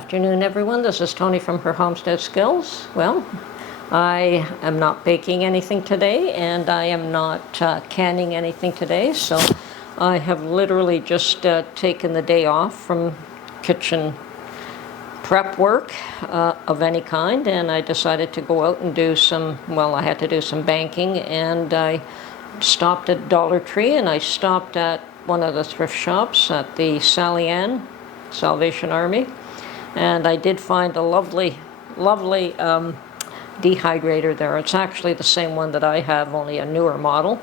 afternoon, everyone. This is Tony from Her Homestead Skills. Well, I am not baking anything today, and I am not canning anything today, so I have literally just taken the day off from kitchen prep work of any kind, and I decided to go out and do some, well, I had to do some banking, and I stopped at Dollar Tree, and I stopped at one of the thrift shops at the Sally Ann Salvation Army, and I did find a lovely dehydrator there. It's actually the same one that I have, only a newer model,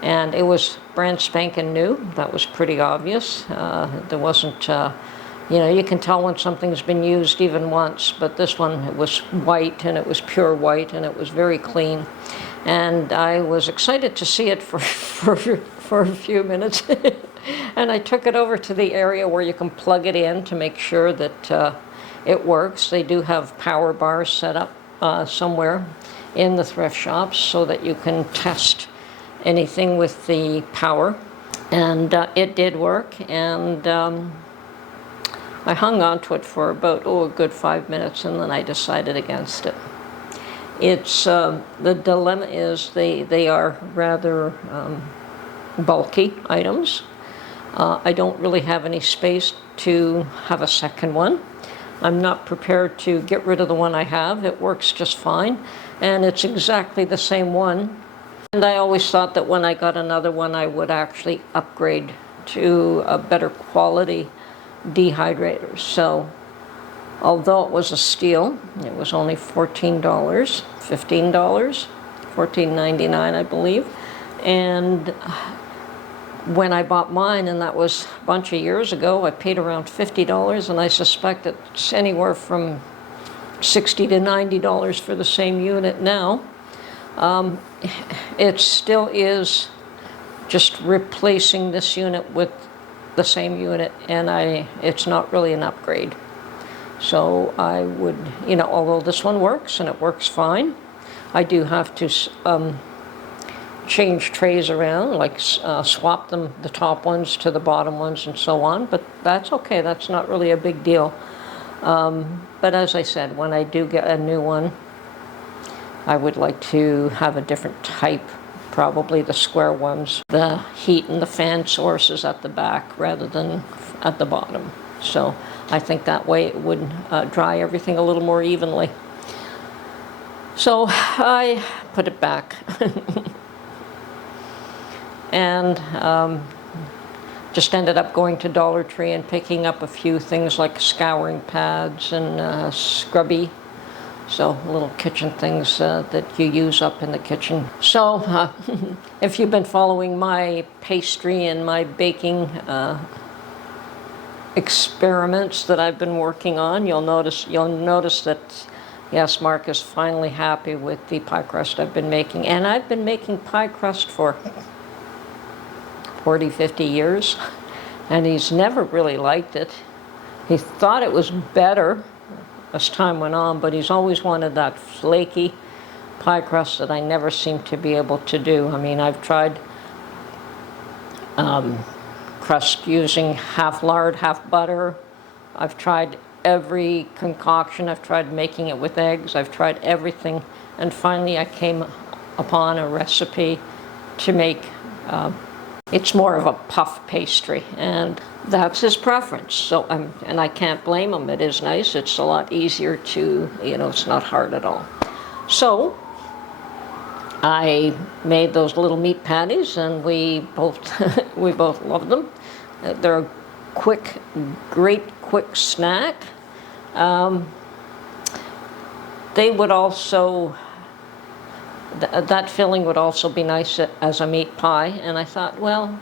and it was brand spanking new. That was pretty obvious. There wasn't, you can tell when something's been used even once, but this one, it was white, and it was pure white, and it was very clean, and I was excited to see it for a few minutes. And I took it over to the area where you can plug it in to make sure that it works. They do have power bars set up somewhere in the thrift shops so that you can test anything with the power. And it did work, and I hung on to it for about, a good 5 minutes, and then I decided against it. It's, the dilemma is they are rather bulky items. I don't really have any space to have a second one. I'm not prepared to get rid of the one I have. It works just fine, and it's exactly the same one. And I always thought that when I got another one, I would actually upgrade to a better quality dehydrator. So although it was a steal, it was only $14, $15, $14.99, I believe. And when I bought mine, and that was a bunch of years ago, I paid around $50, and I suspect it's anywhere from $60 to $90 for the same unit now. It still is just replacing this unit with the same unit, and it's not really an upgrade. So I would, although this one works, and it works fine, I do have to change trays around, like swap them, the top ones to the bottom ones and so on, but that's okay. That's not really a big deal. But as I said, when I do get a new one, I would like to have a different type, probably the square ones. The heat and the fan source is at the back rather than at the bottom. So I think that way it would dry everything a little more evenly. So I put it back. And just ended up going to Dollar Tree and picking up a few things like scouring pads and scrubby, so little kitchen things that you use up in the kitchen. So if you've been following my pastry and my baking experiments that I've been working on, you'll notice that yes, Mark is finally happy with the pie crust I've been making, and I've been making pie crust for 40, 50 years, and he's never really liked it. He thought it was better as time went on, but he's always wanted that flaky pie crust that I never seem to be able to do. I mean, I've tried crust using half lard, half butter. I've tried every concoction. I've tried making it with eggs. I've tried everything, and finally I came upon a recipe to make it's more of a puff pastry, and that's his preference. So and I can't blame him. It is nice. It's a lot easier to, it's not hard at all. So I made those little meat patties, and we both love them. They're a great quick snack. They would also. That filling would also be nice as a meat pie, and I thought, well,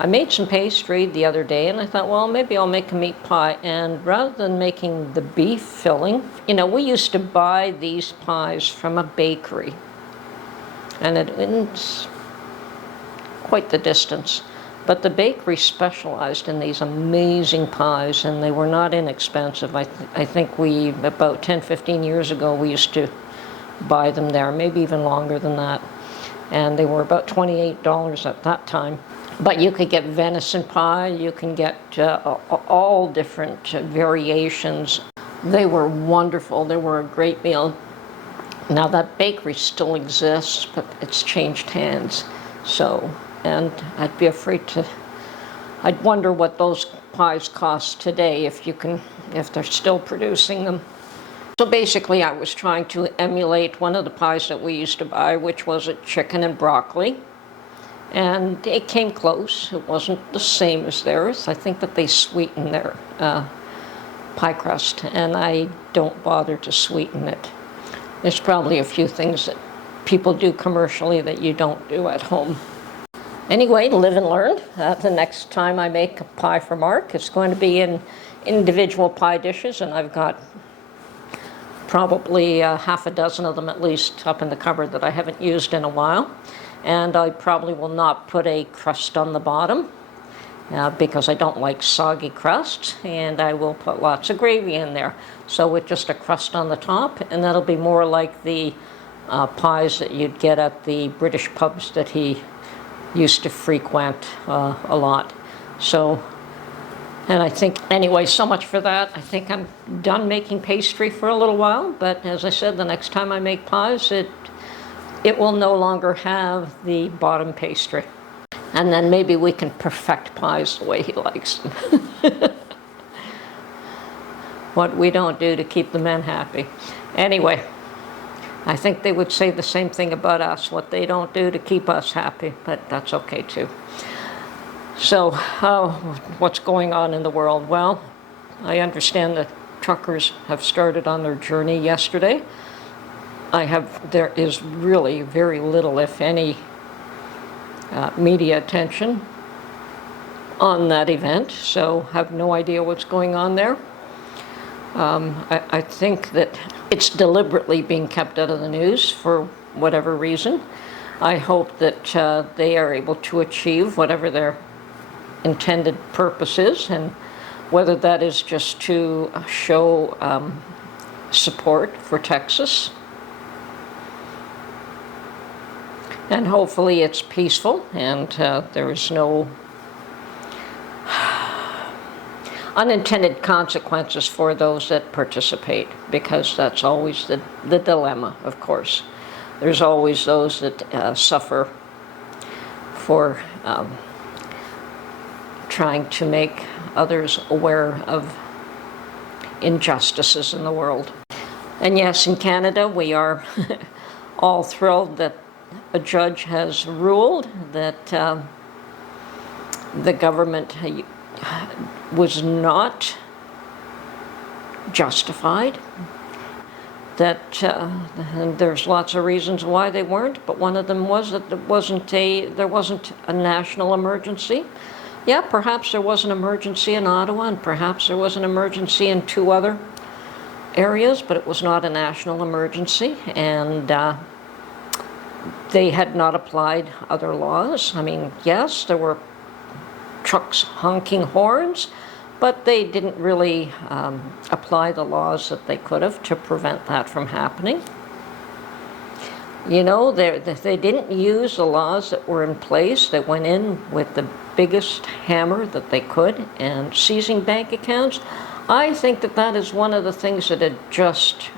I made some pastry the other day, and I thought, well, maybe I'll make a meat pie, and rather than making the beef filling, we used to buy these pies from a bakery, and it's quite the distance, but the bakery specialized in these amazing pies, and they were not inexpensive. I think about 10, 15 years ago, we used to buy them there, maybe even longer than that, and they were about $28 at that time. But you could get venison pie, you can get all different variations They were wonderful. They were a great meal. Now that bakery still exists, but it's changed hands. So, and I'd be afraid to, I'd wonder what those pies cost today if they're still producing them. So basically I was trying to emulate one of the pies that we used to buy, which was a chicken and broccoli. And it came close. It wasn't the same as theirs. I think that they sweeten their pie crust, and I don't bother to sweeten it. There's probably a few things that people do commercially that you don't do at home. Anyway, live and learn. The next time I make a pie for Mark, it's going to be in individual pie dishes, and I've got probably half a dozen of them at least up in the cupboard that I haven't used in a while. And I probably will not put a crust on the bottom because I don't like soggy crust, and I will put lots of gravy in there. So with just a crust on the top, and that'll be more like the pies that you'd get at the British pubs that he used to frequent a lot. So, and I think, anyway, so much for that. I think I'm done making pastry for a little while, but as I said, the next time I make pies, it will no longer have the bottom pastry. And then maybe we can perfect pies the way he likes them. What we don't do to keep the men happy. Anyway, I think they would say the same thing about us, what they don't do to keep us happy, but that's okay too. So, what's going on in the world? Well, I understand that truckers have started on their journey yesterday. There is really very little, if any, media attention on that event, so have no idea what's going on there. I think that it's deliberately being kept out of the news for whatever reason. I hope that they are able to achieve whatever their intended purpose is, and whether that is just to show support for Texas. And hopefully it's peaceful and there is no unintended consequences for those that participate, because that's always the dilemma, of course. There's always those that suffer for trying to make others aware of injustices in the world. And yes, in Canada, we are all thrilled that a judge has ruled that the government was not justified, that and there's lots of reasons why they weren't, but one of them was that there wasn't a national emergency. Yeah, perhaps there was an emergency in Ottawa, and perhaps there was an emergency in 2 other areas, but it was not a national emergency, and they had not applied other laws. I mean, yes, there were trucks honking horns, but they didn't really apply the laws that they could have to prevent that from happening. You know, they didn't use the laws that were in place. They went in with the biggest hammer that they could and seizing bank accounts. I think that that is one of the things that had just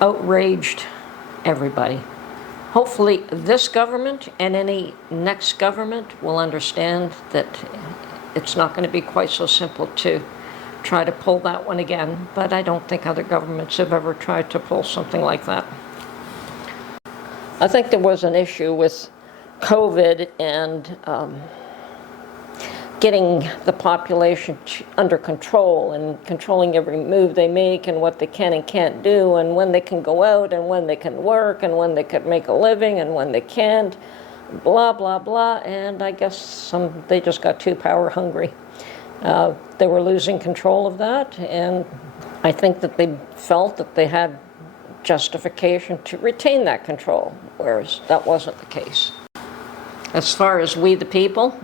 outraged everybody. Hopefully this government and any next government will understand that it's not going to be quite so simple to try to pull that one again, but I don't think other governments have ever tried to pull something like that. I think there was an issue with COVID and getting the population under control and controlling every move they make and what they can and can't do and when they can go out and when they can work and when they can make a living and when they can't, blah, blah, blah. And I guess they just got too power hungry. They were losing control of that, and I think that they felt that they had justification to retain that control, whereas that wasn't the case. As far as we the people,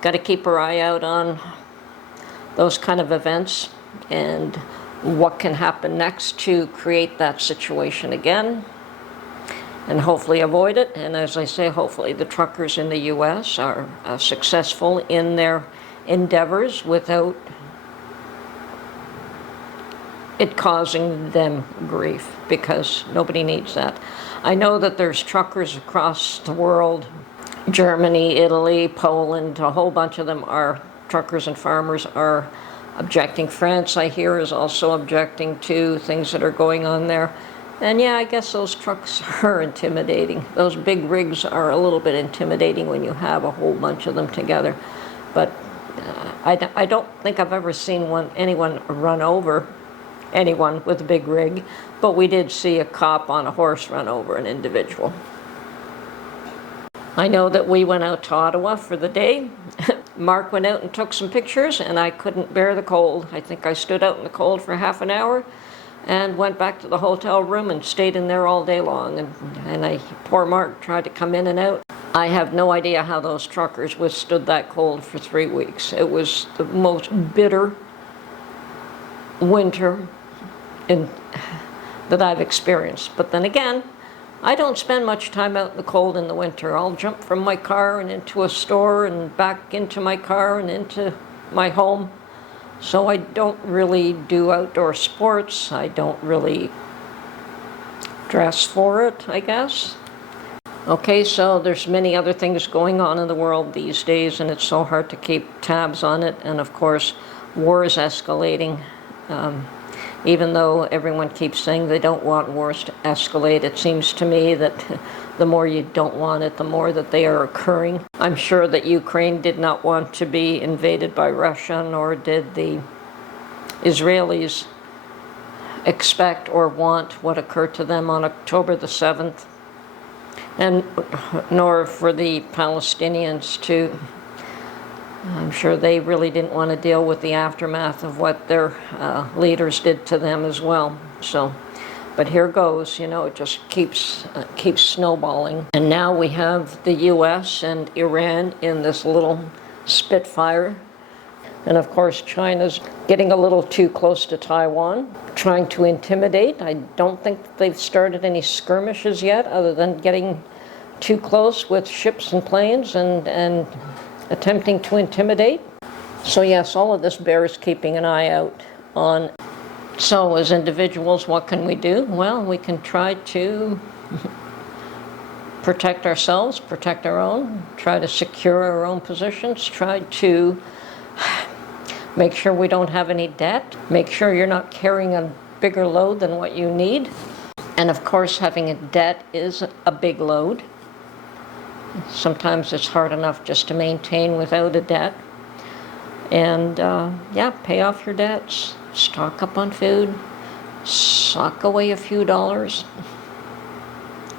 got to keep our eye out on those kind of events and what can happen next to create that situation again and hopefully avoid it. And as I say, hopefully the truckers in the U.S. are successful in their endeavors without it causing them grief, because nobody needs that. I know that there's truckers across the world, Germany, Italy, Poland, a whole bunch of them are truckers and farmers are objecting. France, I hear, is also objecting to things that are going on there. And yeah, I guess those trucks are intimidating. Those big rigs are a little bit intimidating when you have a whole bunch of them together. But I don't think I've ever seen anyone run over anyone with a big rig, but we did see a cop on a horse run over an individual. I know that we went out to Ottawa for the day. Mark went out and took some pictures, and I couldn't bear the cold. I think I stood out in the cold for half an hour and went back to the hotel room and stayed in there all day long. And poor Mark tried to come in and out. I have no idea how those truckers withstood that cold for 3 weeks. It was the most bitter winter that I've experienced. But then again, I don't spend much time out in the cold in the winter. I'll jump from my car and into a store and back into my car and into my home. So I don't really do outdoor sports. I don't really dress for it, I guess. Okay, so there's many other things going on in the world these days, and it's so hard to keep tabs on it. And of course, war is escalating. Even though everyone keeps saying they don't want wars to escalate, it seems to me that the more you don't want it, the more that they are occurring. I'm sure that Ukraine did not want to be invaded by Russia, nor did the Israelis expect or want what occurred to them on October the 7th, and nor for the Palestinians to. I'm sure they really didn't want to deal with the aftermath of what their leaders did to them as well. So, but here goes, it just keeps snowballing. And now we have the U.S. and Iran in this little spitfire. And of course, China's getting a little too close to Taiwan, trying to intimidate. I don't think they've started any skirmishes yet, other than getting too close with ships and planes and attempting to intimidate. So yes, all of this bears keeping an eye out on. So as individuals, what can we do? Well, we can try to protect ourselves, protect our own, try to secure our own positions, try to make sure we don't have any debt, make sure you're not carrying a bigger load than what you need. And of course, having a debt is a big load. Sometimes it's hard enough just to maintain without a debt. And pay off your debts, stock up on food, sock away a few dollars,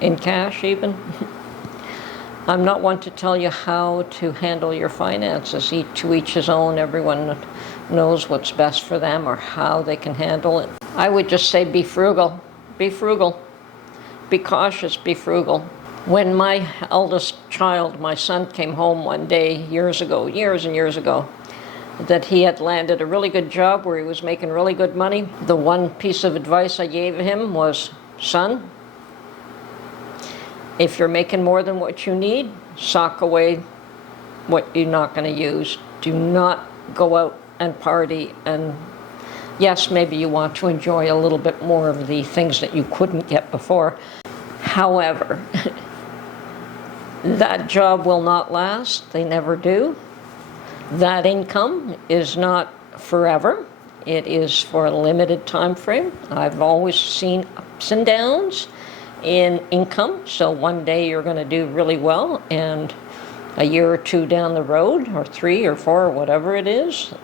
in cash even. I'm not one to tell you how to handle your finances. To each his own. Everyone knows what's best for them or how they can handle it. I would just say be frugal. Be frugal. Be cautious, be frugal. When my eldest child, my son, came home one day years and years ago, that he had landed a really good job where he was making really good money, the one piece of advice I gave him was, son, if you're making more than what you need, sock away what you're not going to use. Do not go out and party. And yes, maybe you want to enjoy a little bit more of the things that you couldn't get before. However, that job will not last. They never do. That income is not forever. It is for a limited time frame. I've always seen ups and downs in income. So one day you're going to do really well, and a year or two down the road, or 3 or 4, or whatever it is,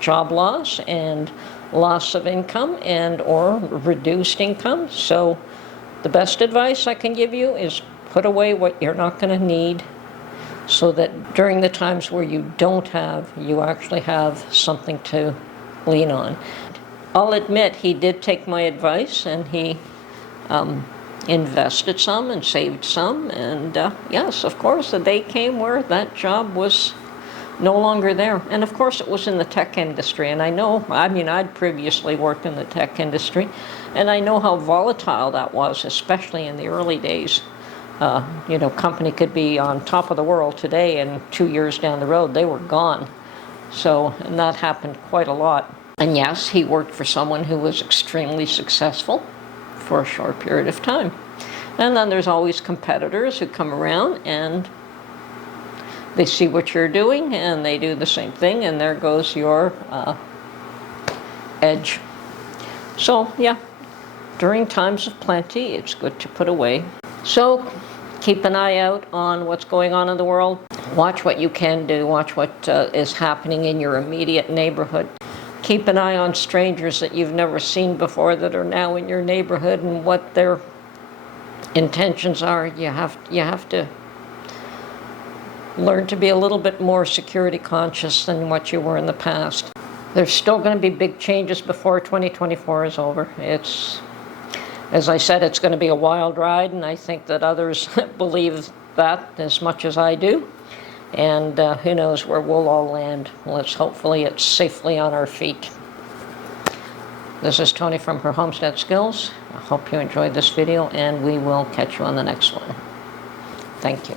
job loss and loss of income and or reduced income. So the best advice I can give you is put away what you're not going to need, so that during the times where you don't have, you actually have something to lean on. I'll admit he did take my advice, and he invested some and saved some, and yes, of course, the day came where that job was no longer there. And of course, it was in the tech industry, and I'd previously worked in the tech industry, and I know how volatile that was, especially in the early days. Company could be on top of the world today, and 2 years down the road, they were gone. So, and that happened quite a lot. And yes, he worked for someone who was extremely successful for a short period of time. And then there's always competitors who come around and they see what you're doing and they do the same thing, and there goes your edge. So yeah, during times of plenty, it's good to put away. So keep an eye out on what's going on in the world. Watch what you can do. Watch what is happening in your immediate neighborhood. Keep an eye on strangers that you've never seen before that are now in your neighborhood and what their intentions are. You have to learn to be a little bit more security conscious than what you were in the past. There's still going to be big changes before 2024 is over. It's, as I said, it's going to be a wild ride, and I think that others believe that as much as I do. And who knows where we'll all land. Hopefully it's safely on our feet. This is Tony from Her Homestead Skills. I hope you enjoyed this video, and we will catch you on the next one. Thank you.